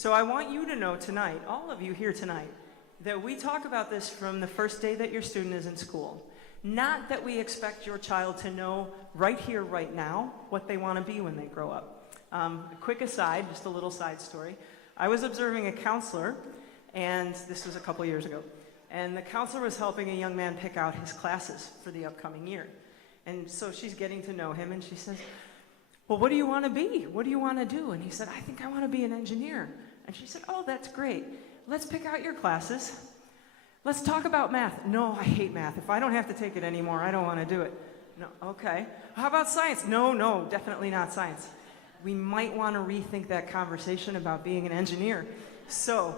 So I want you to know tonight, all of you here tonight, that we talk about this from the first day that your student is in school. Not that we expect your child to know right here, right now, what they want to be when they grow up. A quick aside, just a little side story. I was observing a counselor, and this was a couple years ago, and the counselor was helping a young man pick out his classes for the upcoming year. And so she's getting to know him, and she says, well, what do you want to be? What do you want to do? And he said, I think I want to be an engineer. And she said, oh, that's great. Let's pick out your classes. Let's talk about math. No, I hate math. If I don't have to take it anymore, I don't want to do it. No, okay. How about science? No, definitely not science. We might want to rethink that conversation about being an engineer. So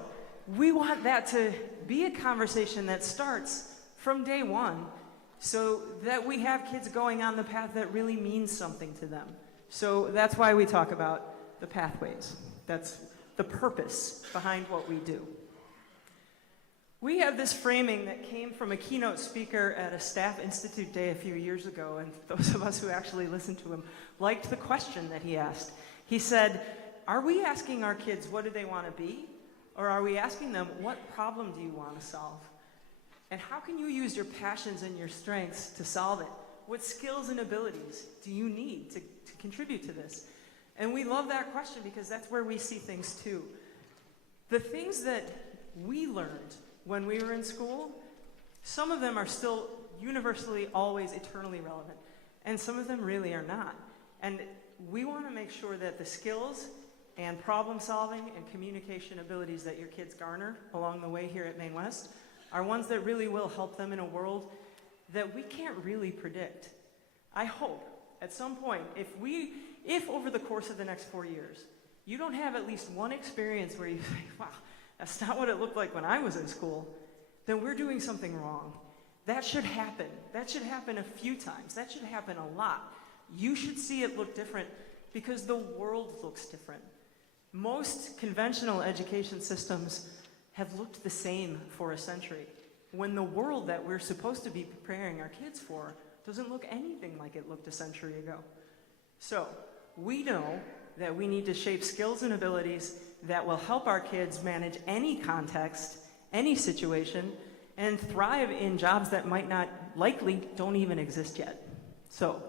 we want that to be a conversation that starts from day one so that we have kids going on the path that really means something to them. So that's why we talk about the pathways. That's the purpose behind what we do. We have this framing that came from a keynote speaker at a Staff Institute Day a few years ago, and those of us who actually listened to him liked the question that he asked. He said, are we asking our kids what do they want to be, or are we asking them what problem do you want to solve? And how can you use your passions and your strengths to solve it? What skills and abilities do you need to contribute to this? And we love that question because that's where we see things too. The things that we learned when we were in school, some of them are still universally, always, eternally relevant. And some of them really are not. And we want to make sure that the skills and problem solving and communication abilities that your kids garner along the way here at Maine West are ones that really will help them in a world that we can't really predict. I hope at some point, if over the course of the next 4 years, you don't have at least one experience where you think, wow, that's not what it looked like when I was in school, then we're doing something wrong. That should happen. That should happen a few times. That should happen a lot. You should see it look different because the world looks different. Most conventional education systems have looked the same for a century, when the world that we're supposed to be preparing our kids for doesn't look anything like it looked a century ago. So we know that we need to shape skills and abilities that will help our kids manage any context, any situation, and thrive in jobs that might not, likely, don't even exist yet. So,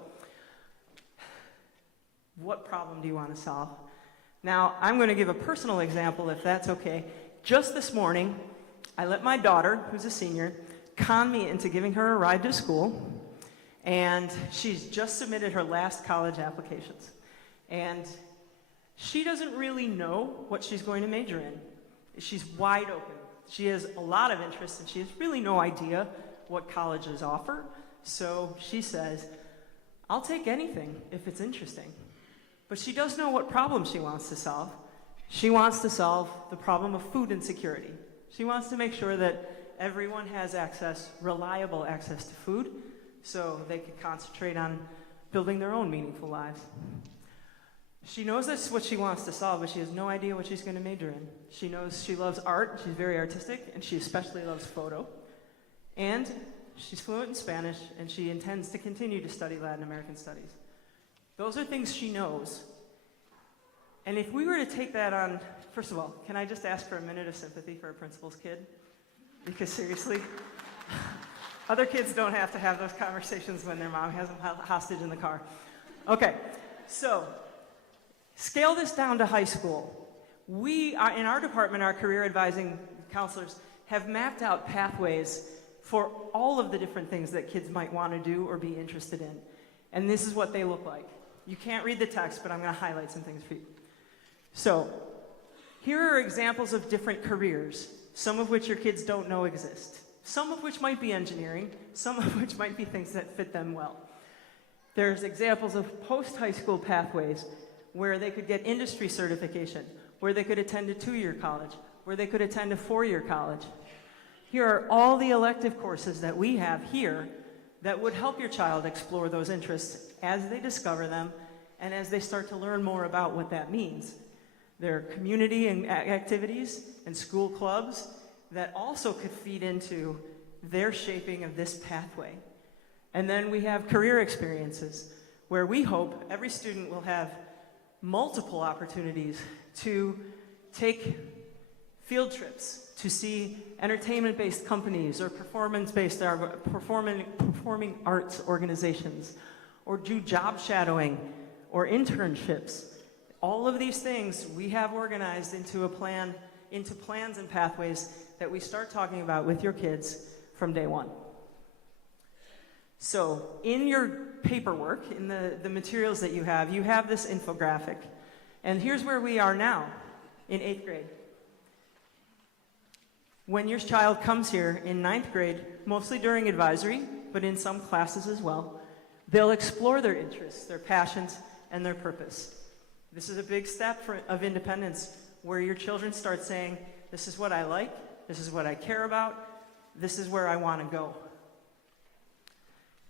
what problem do you want to solve? Now, I'm going to give a personal example, if that's okay. Just this morning, I let my daughter, who's a senior, con me into giving her a ride to school, and she's just submitted her last college applications. And she doesn't really know what she's going to major in. She's wide open. She has a lot of interest, and she has really no idea what colleges offer. So she says, I'll take anything if it's interesting. But she does know what problem she wants to solve. She wants to solve the problem of food insecurity. She wants to make sure that everyone has access, reliable access to food, so they can concentrate on building their own meaningful lives. She knows that's what she wants to solve, but she has no idea what she's going to major in. She knows she loves art, she's very artistic, and she especially loves photo. And she's fluent in Spanish, and she intends to continue to study Latin American studies. Those are things she knows. And if we were to take that on, first of all, can I just ask for a minute of sympathy for a principal's kid? Because seriously, other kids don't have to have those conversations when their mom has them hostage in the car. Okay, so scale this down to high school. We are, in our department, our career advising counselors have mapped out pathways for all of the different things that kids might want to do or be interested in. And this is what they look like. You can't read the text, but I'm going to highlight some things for you. So, here are examples of different careers, some of which your kids don't know exist. Some of which might be engineering, some of which might be things that fit them well. There's examples of post-high school pathways where they could get industry certification, where they could attend a 2-year college, where they could attend a 4-year college. Here are all the elective courses that we have here that would help your child explore those interests as they discover them and as they start to learn more about what that means. There are community and activities and school clubs that also could feed into their shaping of this pathway. And then we have career experiences where we hope every student will have multiple opportunities to take field trips to see entertainment-based companies or performance-based performing arts organizations, or do job shadowing or internships. All of these things we have organized into plans and pathways that we start talking about with your kids from day one. So in your paperwork, in the materials that you have this infographic. And here's where we are now in 8th grade. When your child comes here in 9th grade, mostly during advisory, but in some classes as well, they'll explore their interests, their passions, and their purpose. This is a big step of independence, where your children start saying, this is what I like, this is what I care about, this is where I want to go.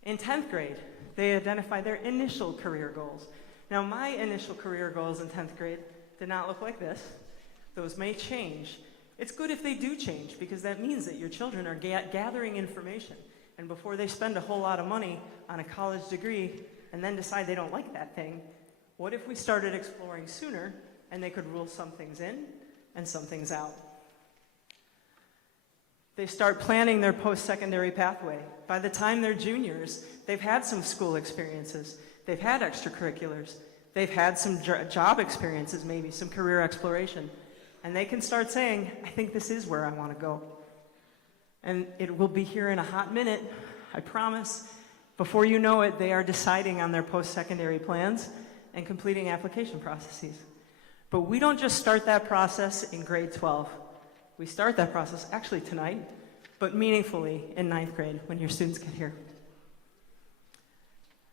In 10th grade, they identify their initial career goals. Now, my initial career goals in 10th grade did not look like this. Those may change. It's good if they do change, because that means that your children are gathering information. And before they spend a whole lot of money on a college degree and then decide they don't like that thing, what if we started exploring sooner and they could rule some things in and some things out? They start planning their post-secondary pathway. By the time they're juniors, they've had some school experiences, they've had extracurriculars, they've had some job experiences, maybe some career exploration, and they can start saying, I think this is where I want to go. And it will be here in a hot minute, I promise. Before you know it, they are deciding on their post-secondary plans and completing application processes. But we don't just start that process in grade 12. We start that process actually tonight, but meaningfully in 9th grade when your students get here.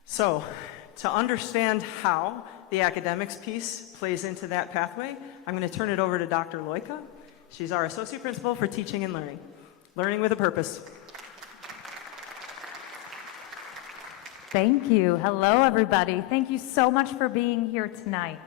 So, to understand how the academics piece plays into that pathway, I'm going to turn it over to Dr. Loika. She's our Associate Principal for Teaching and Learning. Learning with a Purpose. Thank you. Hello, everybody. Thank you so much for being here tonight.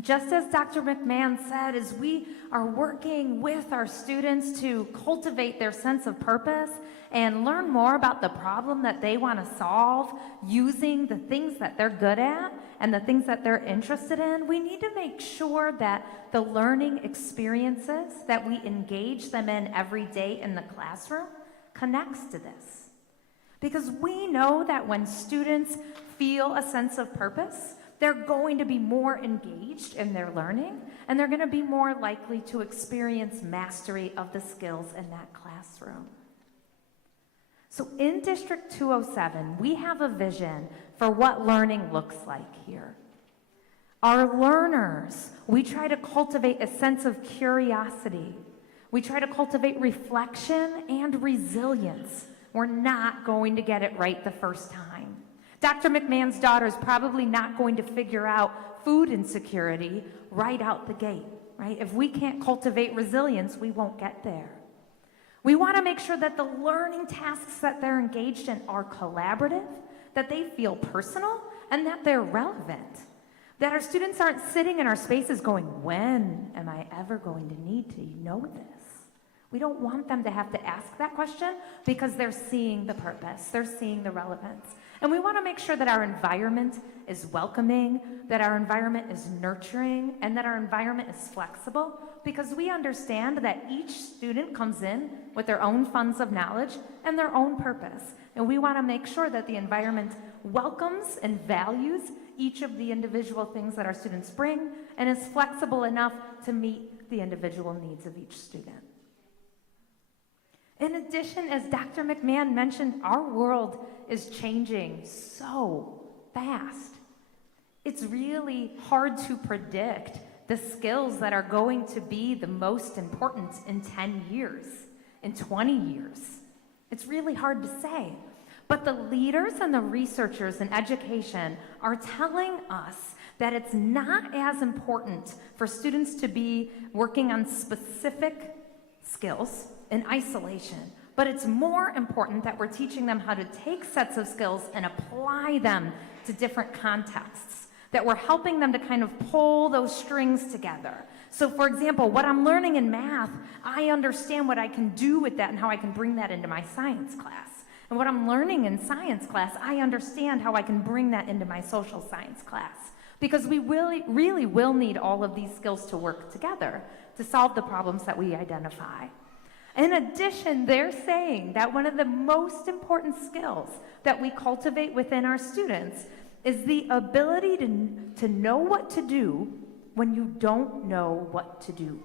Just as Dr. McMahon said, as we are working with our students to cultivate their sense of purpose and learn more about the problem that they want to solve using the things that they're good at and the things that they're interested in, we need to make sure that the learning experiences that we engage them in every day in the classroom connects to this. Because we know that when students feel a sense of purpose, they're going to be more engaged in their learning, and they're going to be more likely to experience mastery of the skills in that classroom. So in District 207, we have a vision for what learning looks like here. Our learners, we try to cultivate a sense of curiosity. We try to cultivate reflection and resilience. We're not going to get it right the first time. Dr. McMahon's daughter is probably not going to figure out food insecurity right out the gate, right? If we can't cultivate resilience, we won't get there. We want to make sure that the learning tasks that they're engaged in are collaborative, that they feel personal, and that they're relevant. That our students aren't sitting in our spaces going, when am I ever going to need to know this? We don't want them to have to ask that question because they're seeing the purpose, they're seeing the relevance. And we want to make sure that our environment is welcoming, that our environment is nurturing, and that our environment is flexible, because we understand that each student comes in with their own funds of knowledge and their own purpose. And we want to make sure that the environment welcomes and values each of the individual things that our students bring and is flexible enough to meet the individual needs of each student. In addition, as Dr. McMahon mentioned, our world is changing so fast. It's really hard to predict the skills that are going to be the most important in 10 years, in 20 years. It's really hard to say. But the leaders and the researchers in education are telling us that it's not as important for students to be working on specific skills in isolation, but it's more important that we're teaching them how to take sets of skills and apply them to different contexts, that we're helping them to kind of pull those strings together. So for example, what I'm learning in math, I understand what I can do with that and how I can bring that into my science class. And what I'm learning in science class, I understand how I can bring that into my social science class. Because we really will need all of these skills to work together. to solve the problems that we identify. In addition, they're saying that one of the most important skills that we cultivate within our students is the ability to know what to do when you don't know what to do.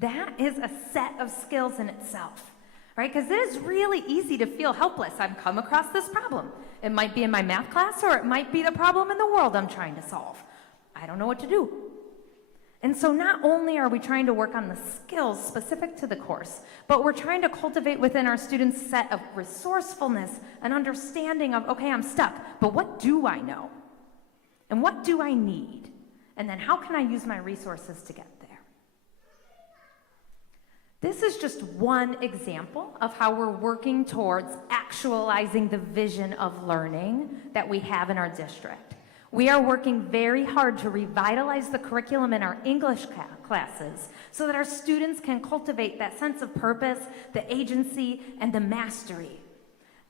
That is a set of skills in itself, right? Because it is really easy to feel helpless. I've come across this problem. It might be in my math class, or it might be the problem in the world I'm trying to solve. I don't know what to do. And so not only are we trying to work on the skills specific to the course, but we're trying to cultivate within our students a set of resourcefulness and understanding of, okay, I'm stuck, but what do I know? And what do I need? And then how can I use my resources to get there? This is just one example of how we're working towards actualizing the vision of learning that we have in our district. We are working very hard to revitalize the curriculum in our English classes so that our students can cultivate that sense of purpose, the agency, and the mastery.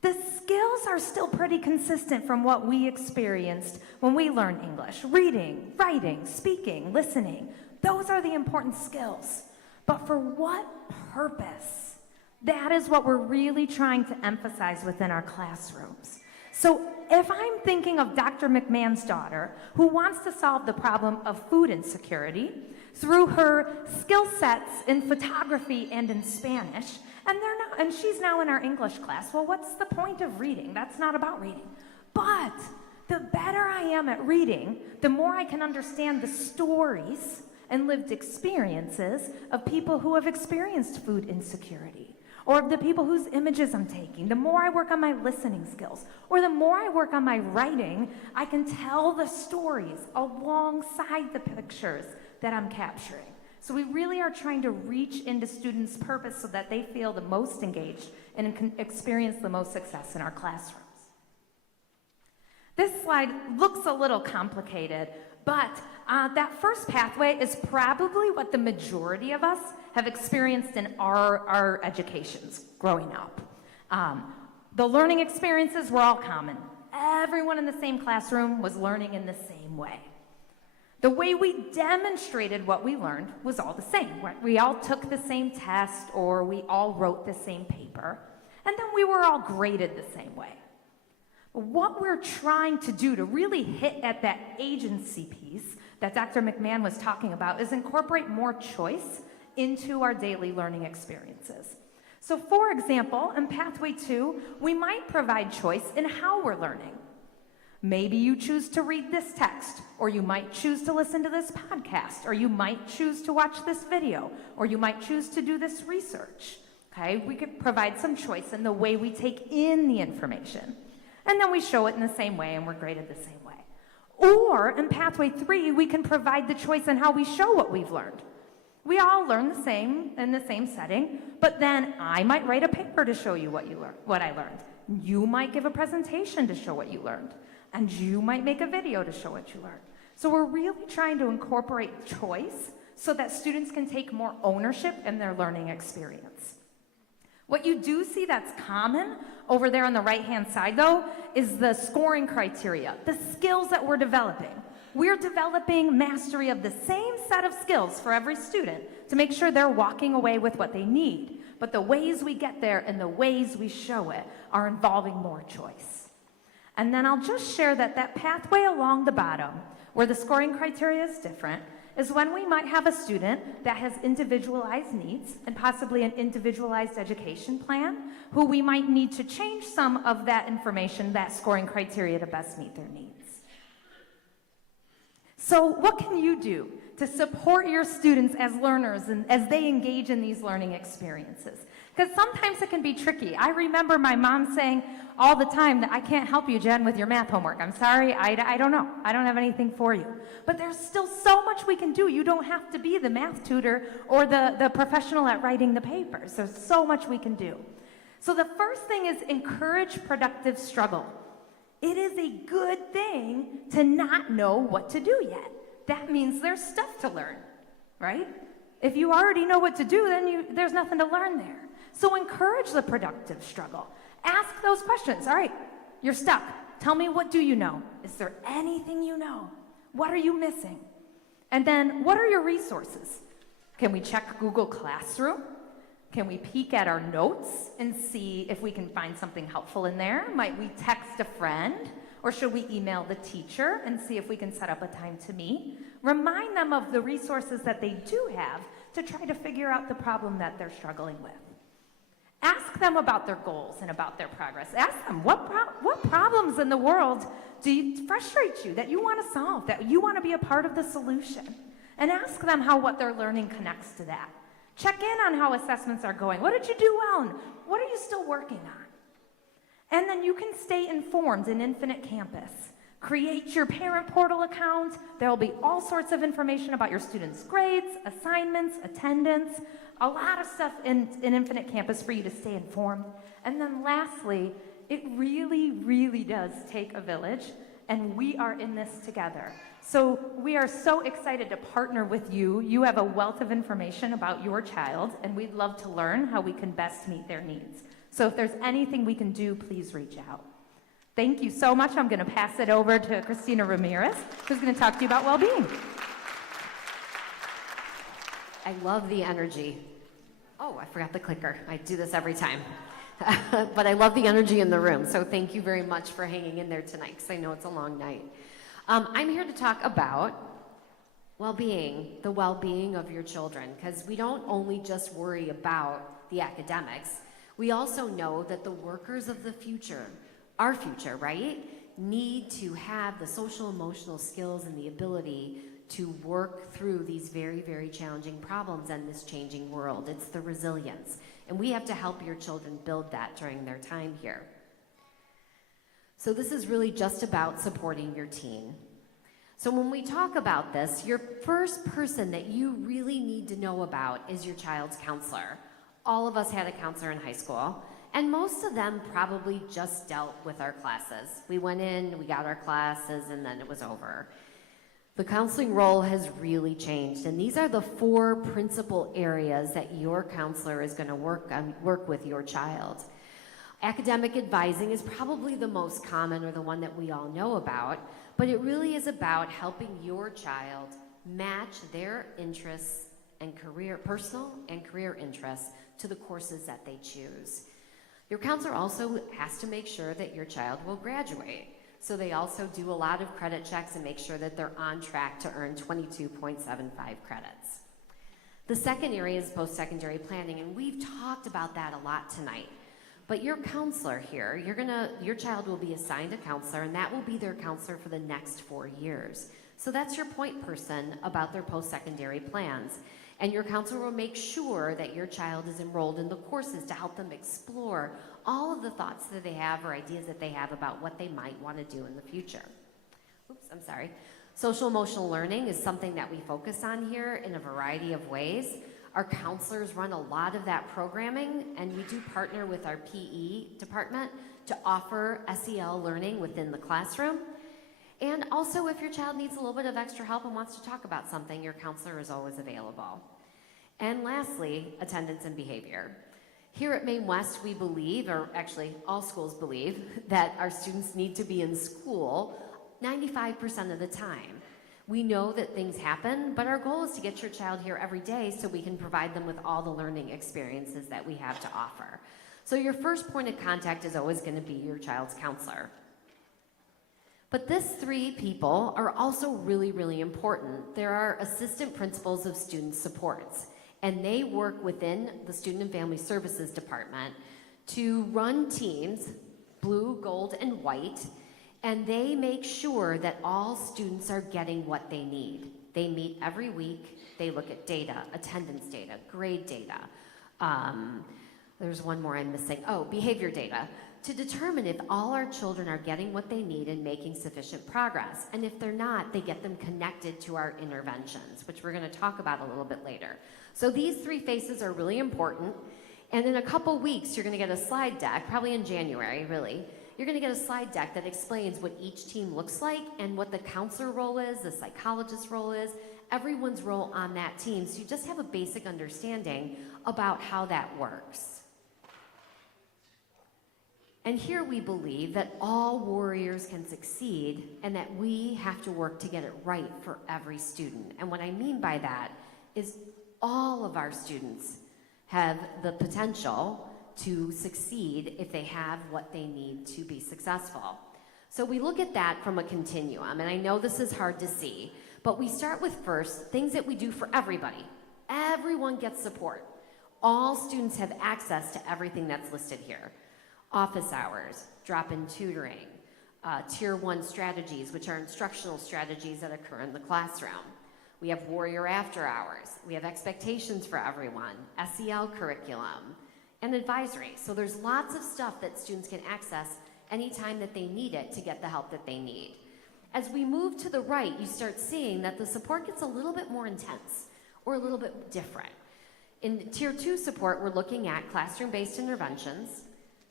The skills are still pretty consistent from what we experienced when we learned English. Reading, writing, speaking, listening. Those are the important skills. But for what purpose? That is what we're really trying to emphasize within our classrooms. So if I'm thinking of Dr. McMahon's daughter, who wants to solve the problem of food insecurity through her skill sets in photography and in Spanish, and she's now in our English class, well, what's the point of reading? That's not about reading. But the better I am at reading, the more I can understand the stories and lived experiences of people who have experienced food insecurity, or of the people whose images I'm taking. The more I work on my listening skills, or the more I work on my writing, I can tell the stories alongside the pictures that I'm capturing. So we really are trying to reach into students' purpose so that they feel the most engaged and can experience the most success in our classrooms. This slide looks a little complicated, but that first pathway is probably what the majority of us have experienced in our educations growing up. The learning experiences were all common. Everyone in the same classroom was learning in the same way. The way we demonstrated what we learned was all the same. We all took the same test, or we all wrote the same paper, and then we were all graded the same way. What we're trying to do to really hit at that agency piece that Dr. McMahon was talking about is incorporate more choice into our daily learning experiences. So for example, in Pathway 2, we might provide choice in how we're learning. Maybe you choose to read this text, or you might choose to listen to this podcast, or you might choose to watch this video, or you might choose to do this research. Okay, we could provide some choice in the way we take in the information. And then we show it in the same way, and we're graded the same way. Or in Pathway 3, we can provide the choice in how we show what we've learned. We all learn the same in the same setting, but then I might write a paper to show you what I learned. You might give a presentation to show what you learned, and you might make a video to show what you learned. So we're really trying to incorporate choice so that students can take more ownership in their learning experience. What you do see that's common over there on the right-hand side, though, is the scoring criteria, the skills that we're developing. We're developing mastery of the same set of skills for every student to make sure they're walking away with what they need. But the ways we get there and the ways we show it are involving more choice. And then I'll just share that pathway along the bottom, where the scoring criteria is different, is when we might have a student that has individualized needs and possibly an individualized education plan, who we might need to change some of that information, that scoring criteria, to best meet their needs. So what can you do to support your students as learners and as they engage in these learning experiences? Because sometimes it can be tricky. I remember my mom saying all the time that I can't help you, Jen, with your math homework. I'm sorry, I don't know. I don't have anything for you. But there's still so much we can do. You don't have to be the math tutor or the professional at writing the papers. There's so much we can do. So the first thing is encourage productive struggle. It is a good thing to not know what to do yet. That means there's stuff to learn, right? If you already know what to do, then there's nothing to learn there. So encourage the productive struggle. Ask those questions. All right, you're stuck. Tell me, what do you know? Is there anything you know? What are you missing? And then, what are your resources? Can we check Google Classroom? Can we peek at our notes and see if we can find something helpful in there? Might we text a friend? Or should we email the teacher and see if we can set up a time to meet? Remind them of the resources that they do have to try to figure out the problem that they're struggling with. Ask them about their goals and about their progress. Ask them, what problems in the world frustrate you, that you want to solve, that you want to be a part of the solution? And ask them how what they're learning connects to that. Check in on how assessments are going. What did you do well, and what are you still working on? And then you can stay informed in Infinite Campus. Create your parent portal account. There will be all sorts of information about your students' grades, assignments, attendance, a lot of stuff in Infinite Campus for you to stay informed. And then lastly, it really, really does take a village, and we are in this together. So we are so excited to partner with you. You have a wealth of information about your child, and we'd love to learn how we can best meet their needs. So if there's anything we can do, please reach out. Thank you so much. I'm going to pass it over to Christina Ramirez, who's going to talk to you about well-being. I love the energy. Oh, I forgot the clicker. I do this every time. But I love the energy in the room, so thank you very much for hanging in there tonight, because I know it's a long night. I'm here to talk about well-being, the well-being of your children, because we don't only just worry about the academics. We also know that the workers of the future, our future, right, need to have the social emotional skills and the ability to work through these very, very challenging problems in this changing world. It's the resilience. And we have to help your children build that during their time here. So this is really just about supporting your teen. So when we talk about this, your first person that you really need to know about is your child's counselor. All of us had a counselor in high school, and most of them probably just dealt with our classes. We went in, we got our classes, and then it was over. The counseling role has really changed, and these are the 4 principal areas that your counselor is going to work with your child. Academic advising is probably the most common, or the one that we all know about, but it really is about helping your child match their interests and personal and career interests to the courses that they choose. Your counselor also has to make sure that your child will graduate. So they also do a lot of credit checks and make sure that they're on track to earn 22.75 credits. The second area is post-secondary planning, and we've talked about that a lot tonight. But your counselor here, your child will be assigned a counselor, and that will be their counselor for the next 4 years. So that's your point person about their post-secondary plans. And your counselor will make sure that your child is enrolled in the courses to help them explore all of the thoughts that they have or ideas that they have about what they might want to do in the future. Oops, I'm sorry. Social emotional learning is something that we focus on here in a variety of ways. Our counselors run a lot of that programming, and we do partner with our PE department to offer SEL learning within the classroom. And also, if your child needs a little bit of extra help and wants to talk about something, your counselor is always available. And lastly, attendance and behavior. Here at Maine West, we believe, or actually all schools believe, that our students need to be in school 95% of the time. We know that things happen, but our goal is to get your child here every day so we can provide them with all the learning experiences that we have to offer. So your first point of contact is always going to be your child's counselor. But these 3 people are also really, really important. There are assistant principals of student supports, and they work within the Student and Family Services Department to run teams, blue, gold, and white, and they make sure that all students are getting what they need. They meet every week, they look at data, attendance data, grade data. There's one more I'm missing. Oh, behavior data, to determine if all our children are getting what they need and making sufficient progress. And if they're not, they get them connected to our interventions, which we're going to talk about a little bit later. So these 3 phases are really important. And in a couple weeks, you're going to get a slide deck, probably in January, really. You're going to get a slide deck that explains what each team looks like and what the counselor role is, the psychologist role is, everyone's role on that team. So you just have a basic understanding about how that works. And here we believe that all warriors can succeed and that we have to work to get it right for every student. And what I mean by that is all of our students have the potential to succeed if they have what they need to be successful. So we look at that from a continuum, and I know this is hard to see, but we start with first, things that we do for everybody. Everyone gets support. All students have access to everything that's listed here. Office hours, drop-in tutoring, Tier 1 strategies, which are instructional strategies that occur in the classroom. We have Warrior After Hours. We have expectations for everyone, SEL curriculum, and advisory. So there's lots of stuff that students can access anytime that they need it to get the help that they need. As we move to the right, you start seeing that the support gets a little bit more intense or a little bit different. In Tier 2 support, we're looking at classroom-based interventions,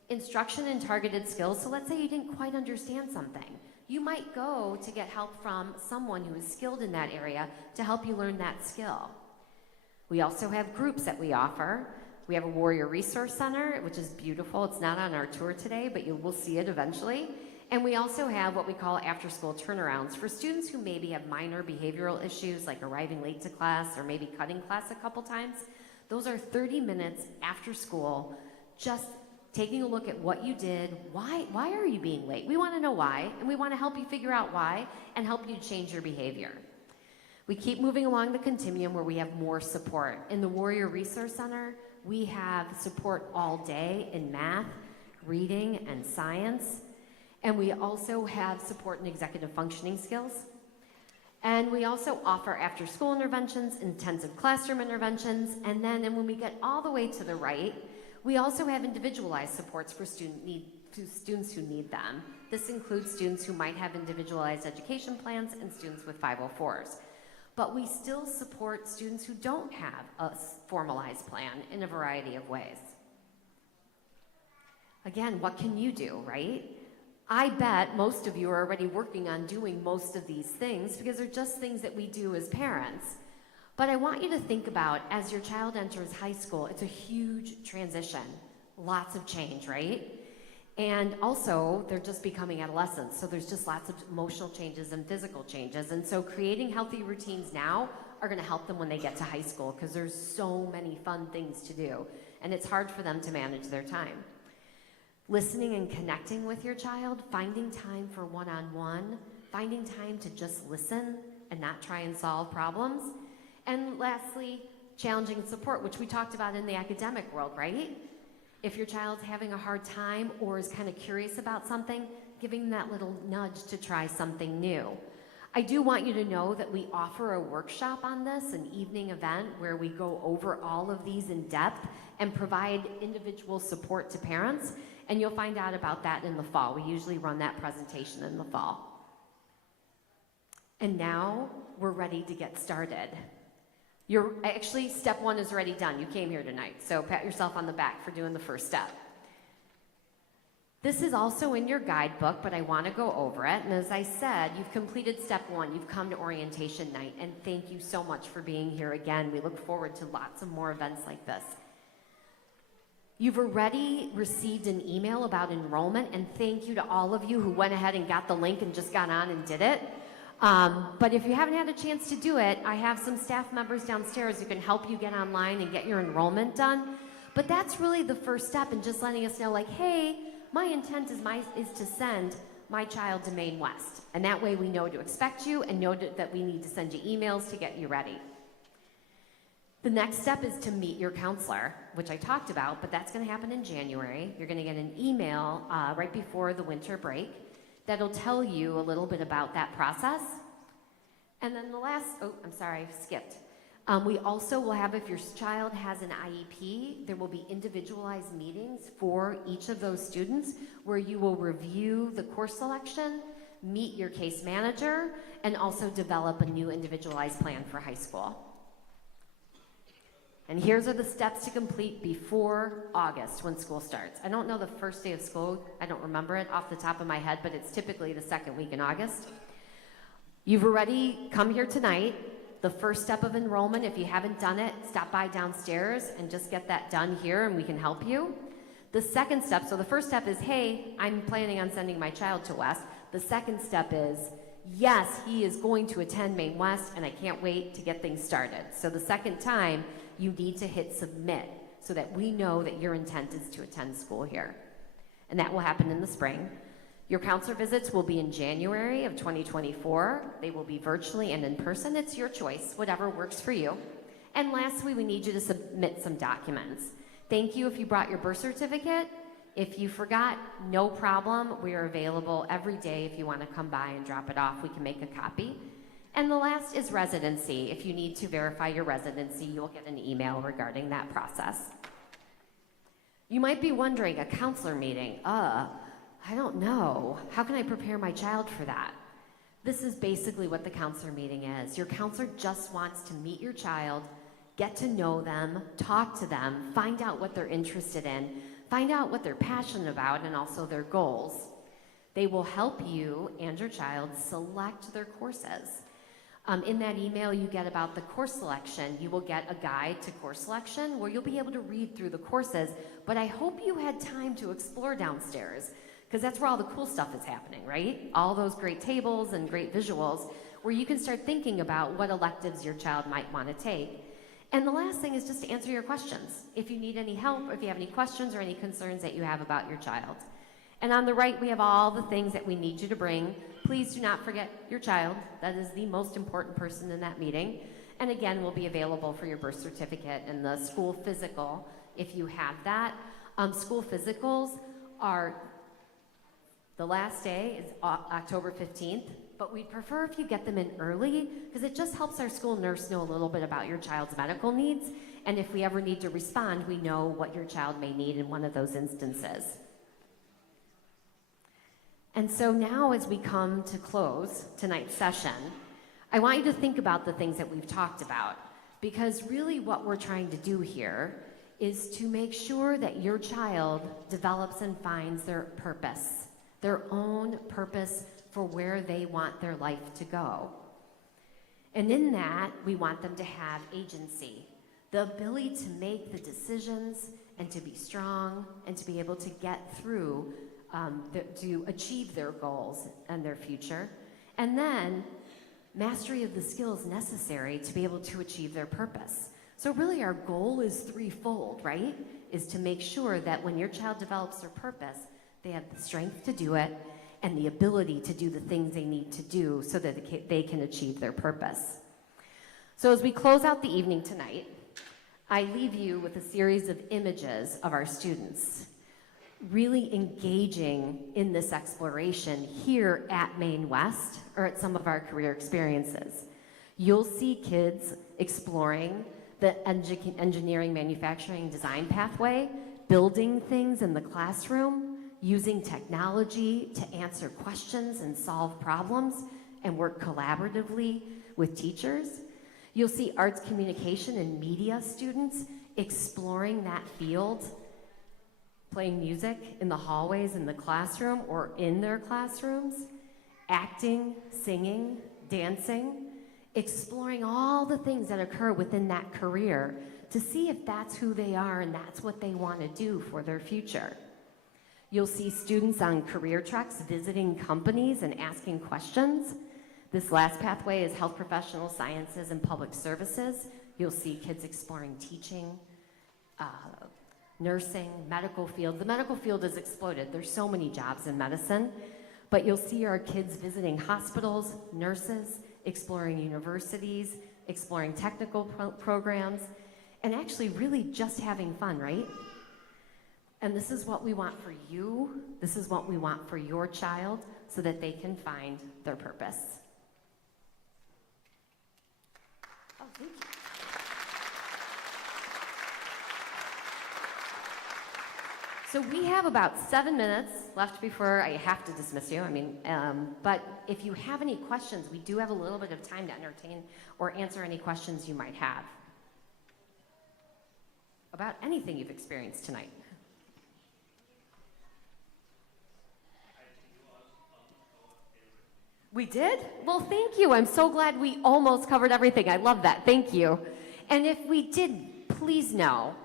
instruction and targeted skills. So let's say you didn't quite understand something. You might go to get help from someone who is skilled in that area to help you learn that skill. We also have groups that we offer. We have a Warrior Resource Center, which is beautiful. It's not on our tour today, but you will see it eventually. And we also have what we call after-school turnarounds for students who maybe have minor behavioral issues like arriving late to class or maybe cutting class a couple times. Those are 30 minutes after school, just taking a look at what you did. Why are you being late? We want to know why, and we want to help you figure out why and help you change your behavior. We keep moving along the continuum where we have more support. In the Warrior Resource Center, we have support all day in math, reading, and science. And we also have support in executive functioning skills. And we also offer after-school interventions, intensive classroom interventions, and when we get all the way to the right, we also have individualized supports for students who need them. This includes students who might have individualized education plans and students with 504s. But we still support students who don't have a formalized plan in a variety of ways. Again, what can you do, right? I bet most of you are already working on doing most of these things because they're just things that we do as parents. But I want you to think about, as your child enters high school, it's a huge transition, lots of change, right? And also, they're just becoming adolescents, so there's just lots of emotional changes and physical changes. And so creating healthy routines now are gonna help them when they get to high school because there's so many fun things to do, and it's hard for them to manage their time. Listening and connecting with your child, finding time for one-on-one, finding time to just listen and not try and solve problems. And lastly, challenging support, which we talked about in the academic world, right? If your child's having a hard time or is kind of curious about something, giving them that little nudge to try something new. I do want you to know that we offer a workshop on this, an evening event where we go over all of these in depth and provide individual support to parents, and you'll find out about that in the fall. We usually run that presentation in the fall. And now we're ready to get started. Actually, step one is already done. You came here tonight, so pat yourself on the back for doing the first step. This is also in your guidebook, but I want to go over it. And as I said, you've completed step one. You've come to orientation night, and thank you so much for being here again. We look forward to lots of more events like this. You've already received an email about enrollment, and thank you to all of you who went ahead and got the link and just got on and did it. But if you haven't had a chance to do it, I have some staff members downstairs who can help you get online and get your enrollment done. But that's really the first step in just letting us know, like, hey, my intent is to send my child to Maine West. And that way we know to expect you and know that we need to send you emails to get you ready. The next step is to meet your counselor, which I talked about, but that's gonna happen in January. You're gonna get an email right before the winter break that'll tell you a little bit about that process. And then the last, I skipped. We also will have, if your child has an IEP, there will be individualized meetings for each of those students where you will review the course selection, meet your case manager, and also develop a new individualized plan for high school. And here's are the steps to complete before August when school starts. I don't know the first day of school, I don't remember it off the top of my head, but it's typically the second week in August. You've already come here tonight. The first step of enrollment, if you haven't done it, stop by downstairs and just get that done here and we can help you. The second step, so the first step is, hey, I'm planning on sending my child to West. The second step is, yes, he is going to attend Maine West and I can't wait to get things started. So the second time, you need to hit submit so that we know that your intent is to attend school here. And that will happen in the spring. Your counselor visits will be in January of 2024. They will be virtually and in person. It's your choice, whatever works for you. And lastly, we need you to submit some documents. Thank you if you brought your birth certificate. If you forgot, no problem. We are available every day if you want to come by and drop it off. We can make a copy. And the last is residency. If you need to verify your residency, you'll get an email regarding that process. You might be wondering, a counselor meeting, I don't know. How can I prepare my child for that? This is basically what the counselor meeting is. Your counselor just wants to meet your child, get to know them, talk to them, find out what they're interested in, find out what they're passionate about, and also their goals. They will help you and your child select their courses. In that email you get about the course selection, you will get a guide to course selection where you'll be able to read through the courses, but I hope you had time to explore downstairs, because that's where all the cool stuff is happening, right? All those great tables and great visuals where you can start thinking about what electives your child might want to take. And the last thing is just to answer your questions. If you need any help, or if you have any questions or any concerns that you have about your child. And on the right, we have all the things that we need you to bring. Please do not forget your child. That is the most important person in that meeting. And again, we'll be available for your birth certificate and the school physical if you have that. School physicals are, the last day is October 15th, but we'd prefer if you get them in early because it just helps our school nurse know a little bit about your child's medical needs. And if we ever need to respond, we know what your child may need in one of those instances. And so now as we come to close tonight's session, I want you to think about the things that we've talked about, because really what we're trying to do here is to make sure that your child develops and finds their purpose, their own purpose for where they want their life to go. And in that, we want them to have agency, the ability to make the decisions and to be strong and to be able to get through to achieve their goals and their future, and then mastery of the skills necessary to be able to achieve their purpose. So really our goal is threefold, right? Is to make sure that when your child develops their purpose, they have the strength to do it and the ability to do the things they need to do so that they can achieve their purpose. So as we close out the evening tonight, I leave you with a series of images of our students really engaging in this exploration here at Maine West or at some of our career experiences. You'll see kids exploring the engineering, manufacturing, design pathway, building things in the classroom, using technology to answer questions and solve problems and work collaboratively with teachers. You'll see arts communication and media students exploring that field, playing music in the hallways in the classroom or in their classrooms, acting, singing, dancing, exploring all the things that occur within that career to see if that's who they are and that's what they want to do for their future. You'll see students on career treks visiting companies and asking questions. This last pathway is health professional sciences and public services. You'll see kids exploring teaching, nursing, medical field. The medical field has exploded. There's so many jobs in medicine, but you'll see our kids visiting hospitals, nurses, exploring universities, exploring technical programs, and actually really just having fun, right? And this is what we want for you. This is what we want for your child so that they can find their purpose. Oh, thank you. So we have about 7 minutes left before I have to dismiss you. But if you have any questions, we do have a little bit of time to entertain or answer any questions you might have about anything you've experienced tonight. We did? Well, thank you. I'm so glad we almost covered everything. I love that. Thank you. And if we didn't, please know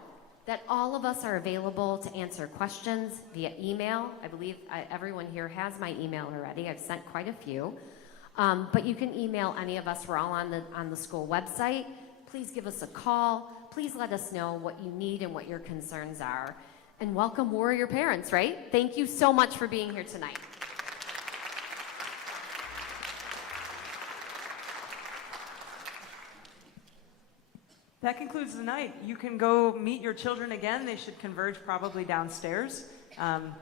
that all of us are available to answer questions via email. I believe everyone here has my email already. I've sent quite a few. But you can email any of us. We're all on the school website. Please give us a call. please let us know what you need and what your concerns are. And welcome Warrior parents, right? Thank you so much for being here tonight. That concludes the night. You can go meet your children again. They should converge probably downstairs.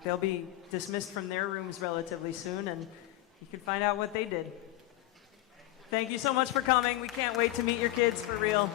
They'll be dismissed from their rooms relatively soon, and you can find out what they did. Thank you so much for coming. We can't wait to meet your kids for real.